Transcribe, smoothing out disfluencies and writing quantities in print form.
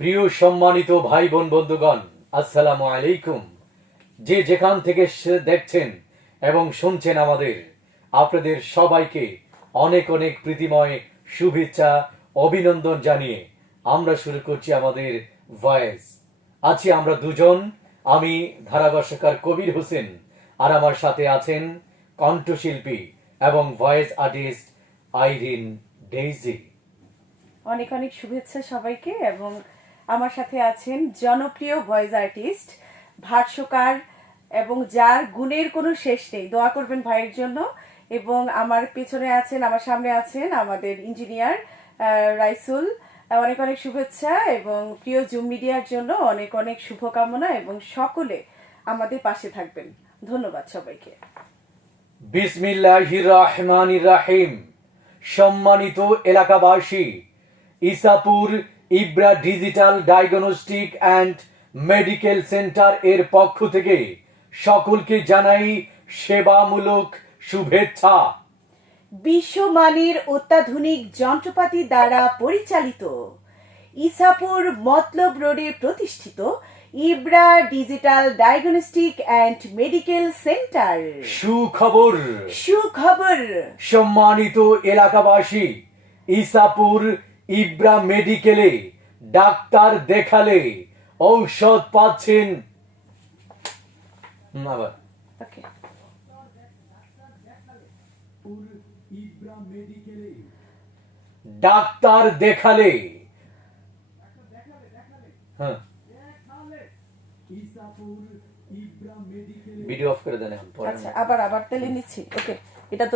প্রিয় সম্মানিত ভাই বোন বন্ধুগণ, আসসালামু আলাইকুম। যে যেখান থেকে দেখছেন এবং শুনছেন আপনাদের সবাইকে অনেক অনেক প্রীতিময় শুভেচ্ছা অভিনন্দন জানিয়ে আমরা শুরু করছি আমাদের ভয়েস। আছি আমরা দুজন, আমি ধারাভাষ্যকার কবির হোসেন, আর আমার সাথে আছেন কণ্ঠশিল্পী এবং ভয়েস আর্টিস্ট আইরিন ডেইজি। অনেক অনেক শুভেচ্ছা সবাইকে। এবং আমার সাথে আছেন জনপ্রিয় ভয়েস আর্টিস্ট, ভাষ্যকার, এবং যার গুণের কোনো শেষ নেই। দোয়া করবেন ভাইয়ের জন্য। এবং আমার পেছনে আছেন, আমার সামনে আছেন আমাদের ইঞ্জিনিয়ার রাইসুল। অনেক অনেক শুভেচ্ছা এবং প্রিয় জুম মিডিয়ার জন্য অনেক অনেক শুভকামনা, এবং সকলে আমাদের পাশে থাকবেন। ধন্যবাদ সবাইকে। বিসমিল্লাহির রহমানির রহিম। সম্মানিত এলাকাবাসী, Isapur Ibra digital diagnostic and medical centre এর পক্ষ থেকে সকলকে জানাই সেবামূলক শুভেচ্ছা। বিশ্বমানের অত্যাধুনিক যন্ত্রপাতি দ্বারা পরিচালিত ইসাপুর মতলব রোডে প্রতিষ্ঠিত Ibra digital diagnostic and medical centre. সুখবর, সুখবর। সম্মানিত এলাকাবাসী, ইসাপুর ইব্রা মেডিকেলে ডাক্তার দেখালে ঔষধ পাচ্ছেন। আবার ওকে। ডাক্তার দেখালে, হ্যাঁ, ভিডিও অফ করে দেন এখন। আচ্ছা, আবার তাহলে নিচ্ছি। ওকে, এটা তো